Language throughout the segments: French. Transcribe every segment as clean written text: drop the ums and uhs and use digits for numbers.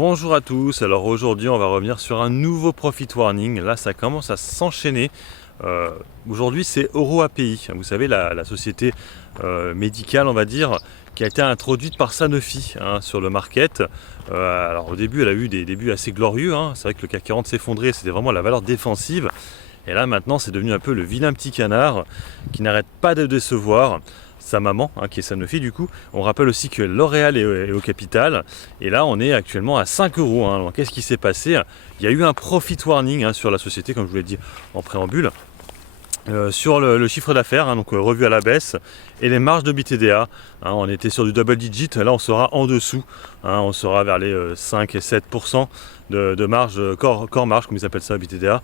Bonjour à tous, alors aujourd'hui on va revenir sur un nouveau profit warning, là ça commence à s'enchaîner. Aujourd'hui c'est EuroAPI, vous savez la société médicale on va dire, qui a été introduite par Sanofi sur le market. Alors au début elle a eu des débuts assez glorieux, c'est vrai que le CAC 40 s'effondrait, c'était vraiment la valeur défensive. Et là maintenant c'est devenu un peu le vilain petit canard qui n'arrête pas de décevoir sa maman, qui est Sanofi du coup. On rappelle aussi que L'Oréal est au capital. Et là on est actuellement à 5 euros. Alors qu'est-ce qui s'est passé? Il y a eu un profit warning sur la société, comme je vous l'ai dit en préambule. Sur le chiffre d'affaires, donc revu à la baisse, et les marges de BTDA, on était sur du double digit, là on sera en dessous, on sera vers les 5 et 7% de marge, core marge comme ils appellent ça BTDA.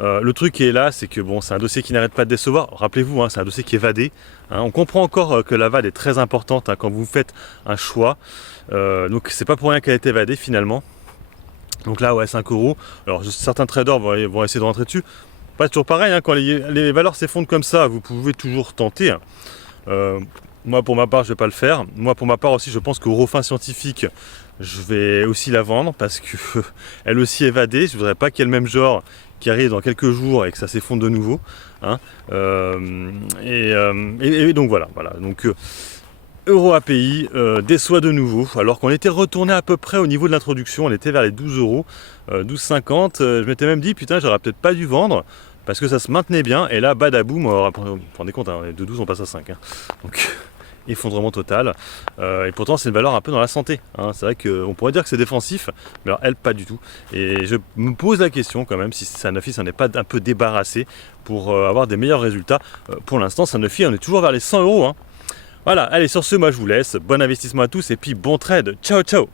Le truc qui est là, c'est que bon, c'est un dossier qui n'arrête pas de décevoir. Rappelez-vous, c'est un dossier qui est vadé. On comprend encore que la VAD est très importante quand vous faites un choix, donc c'est pas pour rien qu'elle a été vadée finalement. Donc là ouais, 5 euros. Alors certains traders vont essayer de rentrer dessus. Pas toujours pareil, quand les valeurs s'effondrent comme ça, vous pouvez toujours tenter. Moi pour ma part je vais pas le faire. Moi pour ma part aussi je pense qu'Eurofin Scientifique, je vais aussi la vendre parce que elle aussi est vadée. Je voudrais pas qu'il y ait le même genre qui arrive dans quelques jours et que ça s'effondre de nouveau. Et donc voilà. Donc EuroAPI déçoit de nouveau, alors qu'on était retourné à peu près au niveau de l'introduction, on était vers les 12 euros, 12,50. Je m'étais même dit, putain, j'aurais peut-être pas dû vendre, parce que ça se maintenait bien, et là, badaboum, vous vous rendez compte, de 12 on passe à 5. Donc, effondrement total. Et pourtant, c'est une valeur un peu dans la santé. C'est vrai qu'on pourrait dire que c'est défensif, mais alors elle, pas du tout. Et je me pose la question quand même, si Sanofi s'en est pas un peu débarrassé pour avoir des meilleurs résultats. Pour l'instant, Sanofi, on est toujours vers les 100 euros. Voilà, allez sur ce, moi je vous laisse, bon investissement à tous et puis bon trade, ciao ciao.